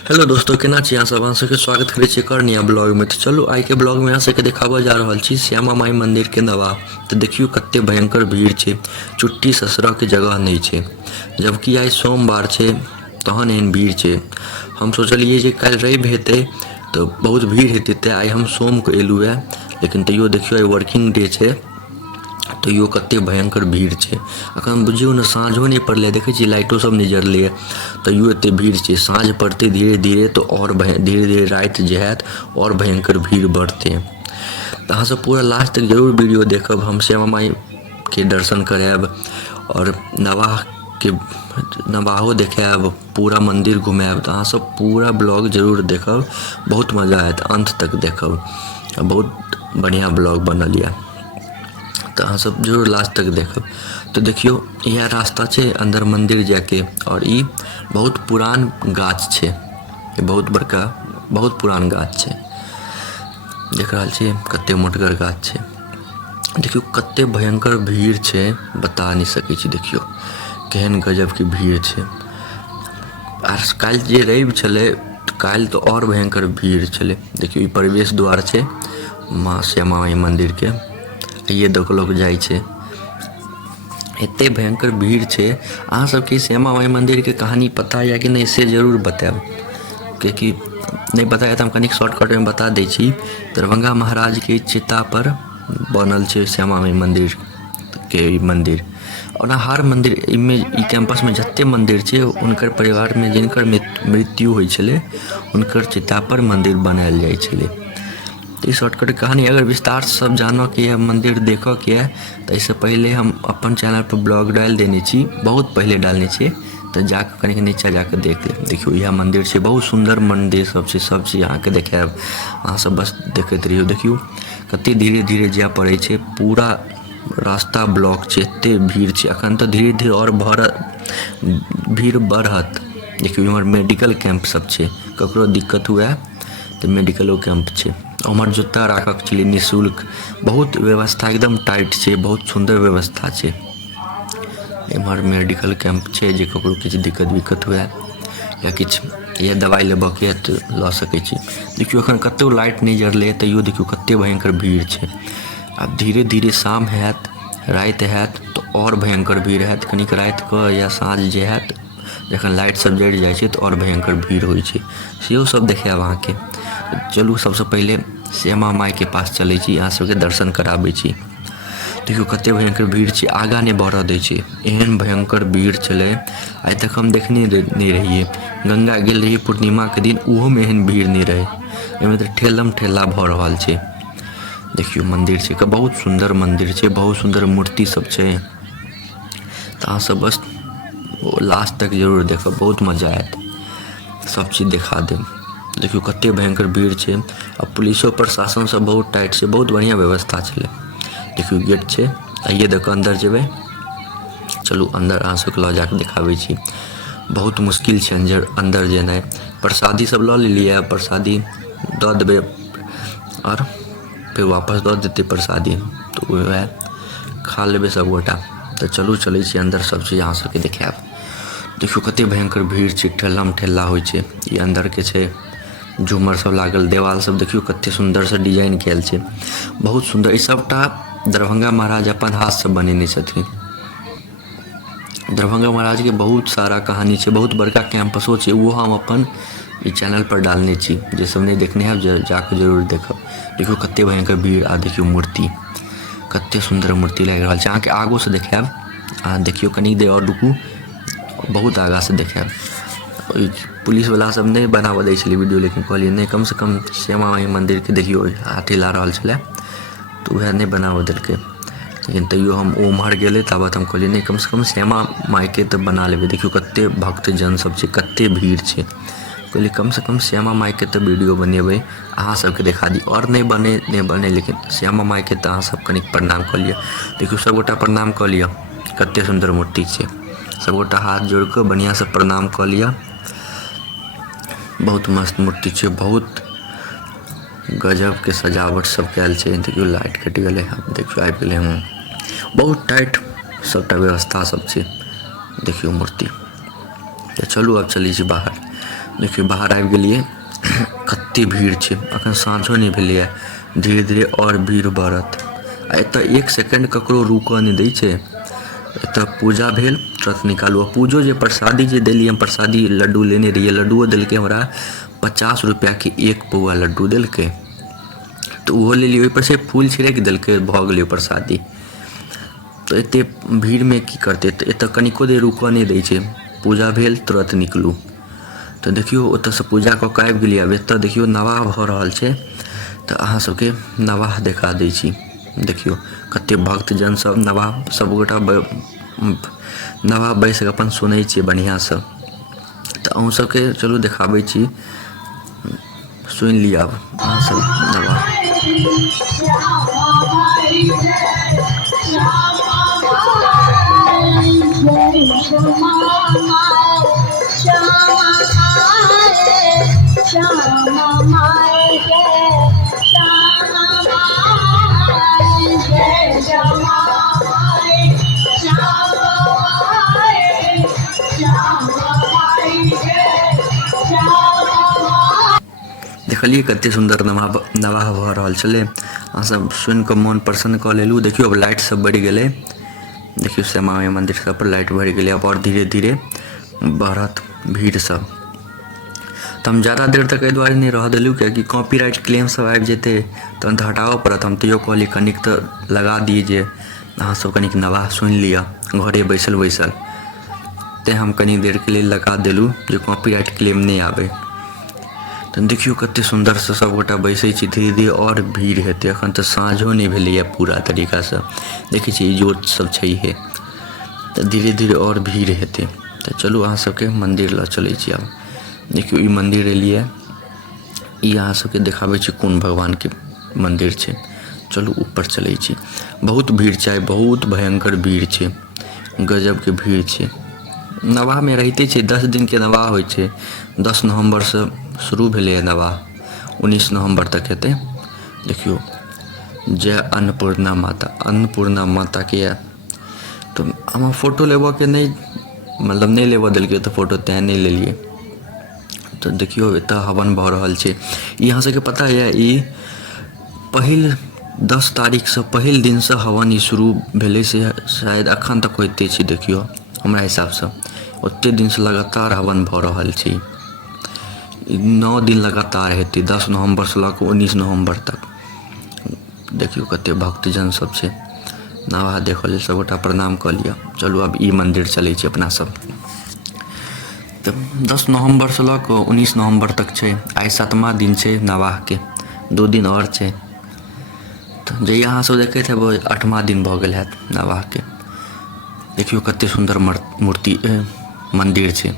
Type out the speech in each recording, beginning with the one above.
Hello दोस्तों, केना छी अहाँ सब? अहाँ सबके स्वागत करै छी एक और नया ब्लॉग में। तो चलू आई के ब्लॉग में अहाँ सबके देखाबऽ जा रहल छी श्यामा माई मंदिर के नवा। तो देखियो कते भयंकर भीड़ छै, चुट्टी ससुरऽ के जगह नहीं छै। जबकि आइ सोमवार छै तहन एहन भीड़ छै। हम सोचलिए जे काल्हि रवि हेतै तो बहुत भीड़ हेतै, तेँ आइ हम सोम के एलू है। लेकिन तैयो देखियो आइ वर्किंग डे छै, तैयो कते भयंकर भीड़ छै। अखन बुझियो ने साँझो नहीं पड़लै, देखै छी लाइटो सब नहीं जरलै, तैयो एते भीड़ छै। साँझ पड़ते धीरे धीरे तो और धीरे धीरे रात जे हैत और भयंकर भीड़ बढ़ते। तो अहाँ सब पूरा लास्ट तक जरूर वीडियो देखब। हम श्यामा माई के दर्शन करायब और नवाहो देखायब, पूरा मंदिर घुमायब। तो अहाँ सब पूरा ब्लॉग जरूर देखब, बहुत मजा आयत, अंत तक देखब। बहुत बढ़िया ब्लॉग बनल यऽ, तो अहाँ सब जरूर लास्ट तक देखब। तो देखियो यह रास्ता छै अंदर मंदिर जाके, और ई बहुत पुरान गाछ छै, बहुत बड़का बहुत पुरान गाछ छै। देख रहल छी कते मोटगर गाछ छै। देखियो कते भयंकर भीड़ छै, बता नहीं सकै छी। देखियो केहन गजब की भीड़ छै। आर काल्हि जे रवि छलै, काल्हि तो और भयंकर भीड़ छलै। देखियो ई प्रवेश द्वार छै माँ श्यामा माई मंदिर के। ये देख लोग जाइ छै, एते भयंकर भीड़ छै। अहाँ सबके श्यामा माई मंदिर के कहानी पता या कि नहीं से जरूर बताएब, क्योंकि नहीं बताया तो हम कनिक शॉर्टकट में बता दै छी। दरभंगा महाराज के चिता पर बनल छै श्यामा माई मंदिर के मंदिर। और हर मंदिर इनमें ई कैंपस में जते मंदिर छै, उनकर परिवार में जिनकर मृत्यु होइ छलै उनकर चिता पर मंदिर बनायल जाइ छलै। तो शॉर्टकट कहानी अगर विस्तार से सब जानो के है, मंदिर देखो के है, तो इससे पहले हम अपन चैनल पर ब्लॉग डाल देने छी, बहुत पहले डालने छी। तो जाकर कनिक नीचा जाकर देख ले। देखियो यह मंदिर छै, बहुत सुंदर मंदिर सब चीज अहाँ के देखायब। अहाँ सब बस देखैत रहियो। देखियो कते धीरे धीरे जाय पड़े छै, पूरा रास्ता ब्लॉक छै, एते भीड़ छै। अखन तो धीरे धीरे और भीड़ बढ़त। देखियो इमहर मेडिकल कैंप सब छै, ककरो दिक्कत हुए तो मेडिकलो कैंप छै। उमहर जूता राखक के लिए निःशुल्क बहुत व्यवस्था, एकदम टाइट छै, बहुत सुंदर व्यवस्था छै। इमहर मेडिकल कैंप छै, जे ककरो किछु दिक्कत हुए या किछु या दवाई लेबऽ के तो लऽ सकै छी। देखियो अखन कतौ लाइट नहीं जरलै, तैयो देखियो कते भयंकर भीड़ छै। आब धीरे धीरे शाम हैत, रात हैत तो और भयंकर भीड़ हैत। कनिक रात के या साँझ जे हैत, जखन लाइट सब जरि जाइ छै तो और भयंकर भीड़ होइ छै, सेहो सब देखायब अहाँ के। चलू सबसे पहले श्यामा माई के पास चलै छी, अहाँ सबके दर्शन कराबै छी। देखियो कते भयंकर भीड़ छै, आगा नहीं बढ़ऽ दै छै, एहन भयंकर भीड़ छलै। आइ तक हम देखने नहीं रहिए। गंगा गेल रहिए पूर्णिमा के दिन, उहो में एहन भीड़ नहीं रहे। एहिमे तो ठेलम ठेला भऽ रहल छै। देखियो मंदिर छै, बहुत सुंदर मंदिर छै, बहुत सुंदर मूर्ति सब छै। तो अहाँ सब बस लास्ट तक जरूर देखब, बहुत मजा आयत, सब चीज देखा देब। देखियो कते भयंकर भीड़ छै। अब पुलिसो प्रशासन सब बहुत टाइट छै, बहुत बढ़िया व्यवस्था छलै। देखियो गेट छै, आइए देख अंदर जेबै। चलू अंदर अहाँ सबके लऽ जाके देखाबै छी। बहुत मुश्किल छै अंदर जेनाइ। प्रसादी सब लऽ लेलिए, प्रसादी दऽ देबै और फिर वापस दऽ देतै प्रसादी, तो वह खा लेबै सब गोटा। तो चलू चलै छी अंदर, सब चीज अहाँ सबके देखायब। देखियो कते भयंकर भीड़ छै, ठेलम ठेला होइ छै। ई अंदर के छै, झूमर सब लागल, देवाल सब देखियो कते सुंदर से डिजाइन कैल छै, बहुत सुंदर। ई सबटा दरभंगा महाराज अपन हाथ से बनेने छथिन। दरभंगा महाराज के बहुत सारा कहानी छै, बहुत बड़का कैंपसो छै, वो हम अपन ई चैनल पर डालने छी। जे सब नहीं देखने हैं जाकर जरूर देखब। देखियो कते भयंकर भीड़। आ देखियो मूर्ति, कते सुंदर मूर्ति लागि रहल छै। अहाँ के आगो से देखायब, अहाँ देखियो कनी देर और रुकू, बहुत आगा से देखायब। पुलिस वाला सब नहीं बनाबऽ दै छलै वीडियो, लेकिन कहलिए नहीं, कम से कम श्यामा माई मंदिर के देखियो हाथी ला रहल छलै, तो वह नहीं बनाबऽ देलकै। लेकिन तैयो हम उम्हर गेलै ताबत हम कहलिए नहीं, कम से कम श्यामा माई के तो बना लेबै। देखियो कते भक्त जन सब छै, कते भीड़ छै। कहलिए कम से कम श्यामा माई के तो वीडियो बनेबै, अहाँ सबके देखा दी। और नहीं बने, लेकिन श्यामा माई के तो अहाँ सब कनिक प्रणाम कऽ लिअ। देखियो सब गोटा प्रणाम कऽ लिअ, कते सुंदर मूर्ति छै। सब गोटा हाथ जोड़ के बढ़िया से प्रणाम कऽ लिअ। बहुत मस्त मूर्ति छै, बहुत गजब के सजावट सब कैल छै। देखियो लाइट कटि गेलै, देखियो आबि गेलै हम, बहुत टाइट सबटा व्यवस्था सब छै। देखियो मूर्ति। तो चलू अब चली छी बाहर। देखियो बाहर आबि गेलिए। कते भीड़ छै, अखन साँझो नहीं भेलैए, धीरे धीरे और भीड़ बढ़त। आ एतऽ 1 सेकंड ककरो रुकऽ नहीं दै छै। एतऽ पूजा भेल, तुरंत निकालू। पूजो जे प्रसादी जे देलिए, हम प्रसादी लड्डू लेने रहिए, लड्डुओ देलकै हमरा 50 रुपया के 1 पौआ लड्डू देलकै। तो ओहो लेलिए, ओहिपर से फूल छिड़क देलकै, भऽ गेलै प्रसादी। तो एते भीड़ में की करते, एतऽ कनिको देर रुकऽ नहीं दै छै। पूजा भेल तुरंत निकलू। तो देखियो ओतऽ से पूजा कऽ के आबि गेलिए। अब एतऽ देखियो नवाह भऽ रहल छै, तो अहाँ सबके नवाह देखा दै छी। देखियो कते भक्तजन सब, नवाह सब गोटा नवाह बैस के अपन सुनै छियै बढ़िया से। तो अहूँ सबके चलू देखाबै छी, सुनि लिअ अब अहाँ सब नवाह। देखलिए कते सुंदर नवाह भऽ रहल छलै। अहाँ सब सुनि कऽ मोन प्रसन्न कऽ लेलू। देखियो अब लाइट सब बढ़ि गेलै। देखियो श्यामा माई मंदिर सब पर लाइट बढ़ि गेलै। अब और धीरे धीरे बढ़त भीड़ सब। तो हम ज़्यादा देर तक एहि दुआरे नहीं रह देलू कियाकि कॉपीराइट क्लेम सब आबि जेतै, तहन तऽ हटाबऽ पड़त। हम तैयो कहलिए कनिक तऽ लगा दिए जे अहाँ सब कनिक नवाह सुनि लिअ घरे बैसल बैसल। तेँ हम कनी देर के लिए लगा देलू जे कॉपीराइट क्लेम नहीं आबे। तो देखियो कते सुंदर से सब गोटा बैसै छी। धीरे धीरे और भीड़ हेतै, अखन तऽ साँझो नहीं भेलैए पूरा तरीका से। देखै छी इजोत सब छैहे, तो धीरे धीरे और भीड़ हेतै। तो चलू अहाँ सबके मंदिर लऽ चलै छी। आब देखियो ई मंदिर एलिए, ई अहाँ सबके देखाबै छी कोन भगवान के मंदिर छै। चलू ऊपर चलै छी। बहुत भीड़ छै, बहुत भयंकर भीड़ छै, गजब के भीड़ छै। नवाह में रहिते छै, 10 दिन के नवाह होइ छै। 10 नवंबर से शुरू भेलै नवाह, 19 नवंबर तक हेतै। देखियो जय अन्नपूर्णा माता, अन्नपूर्णा माता के। तो हम फोटो लेबऽ के नहीं, मतलब नहीं लेबऽ देलकै तो फोटो तैं नहीं लेलिए। तो देखियो एतऽ हवन भऽ रहल छै। यहाँ सबके पता है ई पहिल 10 तारीख से पहिल दिन से हवन ई शुरू भेलै से शायद अखन तक होइते छै। देखियो हमरा हिसाब से ओते दिन से लगातार हवन भऽ रहल छै। 9 दिन लगातार हेतै, 10 नवंबर से लऽ कऽ 19 नवंबर तक। देखियो कते भक्तजन सब छै। नवाह देखल सबगोटा प्रणाम कऽ लिअ। चलू अब ई मंदिर चलै छी अपना सब। तो 10 नवंबर से लऽ कऽ 19 नवंबर तक छै। आइ 7वां दिन छै नवाह के, 2 दिन और छै। तो जे अहाँ सब देखैत हेबै 8वां दिन भऽ गेल हैत नवाह के। देखियो कते सुंदर मूर्ति मंदिर छै।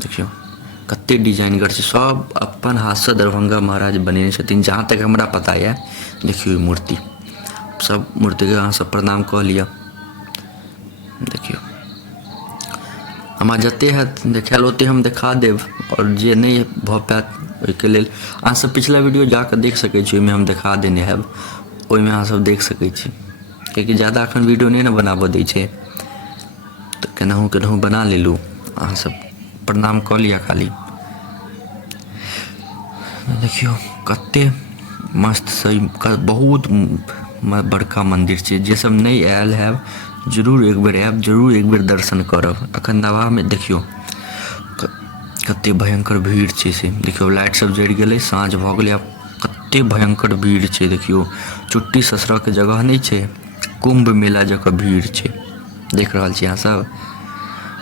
देखियो कते डिजाइनगर छै, सब अपन हाथ से दरभंगा महाराज बनेने छथिन जहाँ तक हमरा पता है। देखियो मूर्ति, सब मूर्ति के अहाँ सब प्रणाम कऽ लिअ। देखियो हमरा जते हैत देखायल ओते हम देखा देब, और जे नहीं भऽ पायत ओहिके लेल अहाँ सब पिछला वीडियो जाकऽ देख सकै छी, ओहिमे हम देखा देने हैब, ओहिमे अहाँ सब देख सकै छी। कियाकि ज़्यादा एखन वीडियो नहीं ने बनाबऽ दै छै, तो केनाहू केनाहू बना लेलू। अहाँ सब प्रणाम कऽ लिअ खाली। देखियो कते मस्त सही, बहुत बड़का मंदिर छै। जे सब नहीं आयल हैब जरूर एक बेर आयब, जरूर एक बेर दर्शन करब। अखन नवाह में देखियो कते भयंकर भीड़ छै से। देखियो लाइट सब जरि गेलै, साँझ भऽ गेलै। आब कते भयंकर भीड़ छै। देखियो चुट्टी ससुरऽ के जगह नहीं छै, कुंभ मेला जकाँ भीड़ छै। देख रहल छी अहाँ सब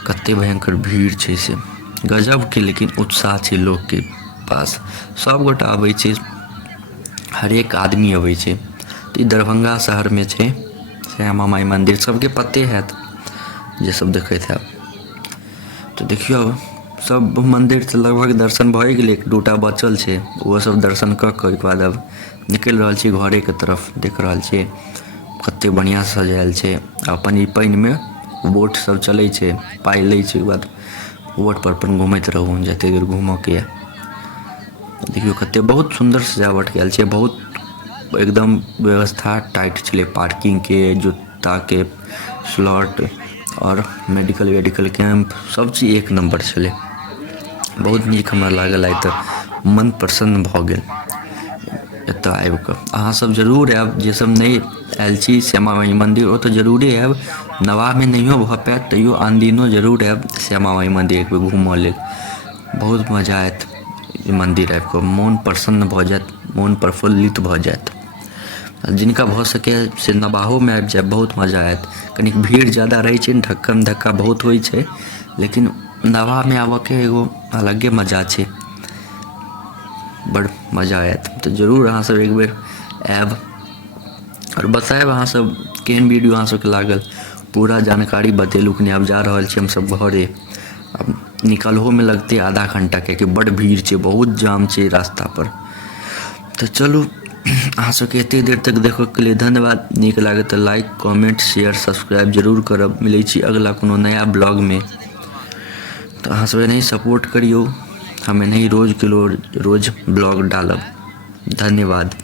कते भयंकर भीड़ छै से, गजब के। लेकिन उत्साह छै लोग के पास, सब गोटा अबै छै, हरेक आदमी अबै छै। तो ई दरभंगा शहर में छै श्यामा माई मंदिर, सबके पते हैत जे सब देखैत हैब। तो देखियो सब मंदिर तऽ लगभग दर्शन भए गेलै, 2टा बचल छै, ओहो सब दर्शन कऽ कऽ ओहिके बाद अब निकलि रहल छी घरे के तरफ। देख रहल छी कते बढ़िया सजायल छै। अपन ई पानि में बोट सब चलै छै, पाइ लै छै, ओहिके बाद बोट पर अपन घूमैत रहू जते देर घूमऽ के यऽ। देखियो कते बहुत सुंदर सजावट कयल छै, बहुत एकदम व्यवस्था टाइट छलै। पार्किंग के, जूता के स्लॉट और मेडिकल कैंप सब चीज एक नंबर छलै। बहुत नीक हमरा लागल। आइ तऽ मन प्रसन्न भऽ गेल एतऽ आबि कऽ। अहाँ सब जरूर आयब, जे सब नहि आयल छी श्यामा माइ मन्दिर ओ तऽ जरूरे आयब। नवाहमे नहियो भऽ पायत तैयो आन दिनो जरूर आयब श्यामा माइ मन्दिर एक बेर घूमऽ लेल। बहुत मजा आयत ई मन्दिर आबि कऽ, मोन प्रसन्न भऽ जायत, मोन प्रफुल्लित भऽ जायत। जिनका भऽ सकै से नवाहोमे आबि जायब, बहुत मजा आयत। कनिक भीड़ ज़्यादा रहै छै, धक्कम धक्का बहुत होइ छै, लेकिन नवाहमे आबऽके एगो अलगे मजा छै, बड़ मजा आयत। तऽ जरूर अहाँ सब एक बेर आयब और बतायब अहाँ सब केहन वीडियो अहाँ सबके लागल। पूरा जानकारी बतेलहुँ कि आब जा रहल छी हमसब घरे। अब निकलहोमे लगतै आधा घंटा, कियाकि बड़ भीड़ छै, बहुत जाम छै रास्ता पर। तऽ चलू अहाँ सबके एतेक देर तक देखऽके लिए धन्यवाद। नीक लागत तऽ लाइक कमेंट शेयर सब्सक्राइब जरूर करब। मिलै छी अगला कोनो नया ब्लॉगमे। तऽ अहाँ सब एनाही सपोर्ट करियौ, हम एनाही रोज ब्लॉग डालब। धन्यवाद।